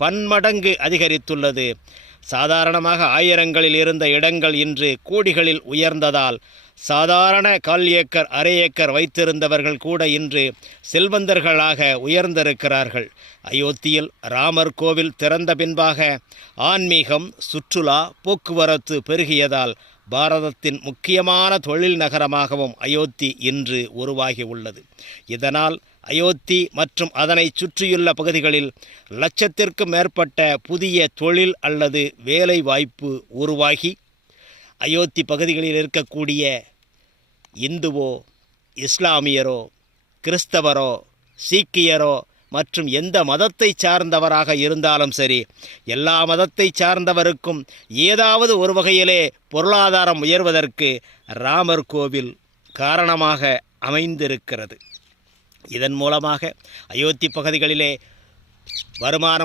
பன்மடங்கு அதிகரித்துள்ளது. சாதாரணமாக ஆயிரங்களில் இருந்த இடங்கள் இன்று கோடிகளில் உயர்ந்ததால் சாதாரண 1/4 ஏக்கர் 1/2 ஏக்கர் வைத்திருந்தவர்கள் கூட இன்று செல்வந்தர்களாக உயர்ந்திருக்கிறார்கள். அயோத்தியில் ராமர் கோவில் திறந்த பின்பாக ஆன்மீகம், சுற்றுலா, போக்குவரத்து பெருகியதால் பாரதத்தின் முக்கியமான தொழில் நகரமாகவும் அயோத்தி இன்று உருவாகி உள்ளது. இதனால் அயோத்தி மற்றும் அதனை சுற்றியுள்ள பகுதிகளில் லட்சத்திற்கும் மேற்பட்ட புதிய தொழில் அல்லது வேலை வாய்ப்பு உருவாகி அயோத்தி பகுதிகளில் இருக்கக்கூடிய இந்துவோ, இஸ்லாமியரோ, கிறிஸ்தவரோ, சீக்கியரோ மற்றும் எந்த மதத்தை சார்ந்தவராக இருந்தாலும் சரி, எல்லா மதத்தை சார்ந்தவருக்கும் ஏதாவது ஒரு வகையிலே பொருளாதாரம் உயர்வதற்கு ராமர் கோவில் காரணமாக அமைந்திருக்கிறது. இதன் மூலமாக அயோத்தி பகுதிகளிலே வருமானம்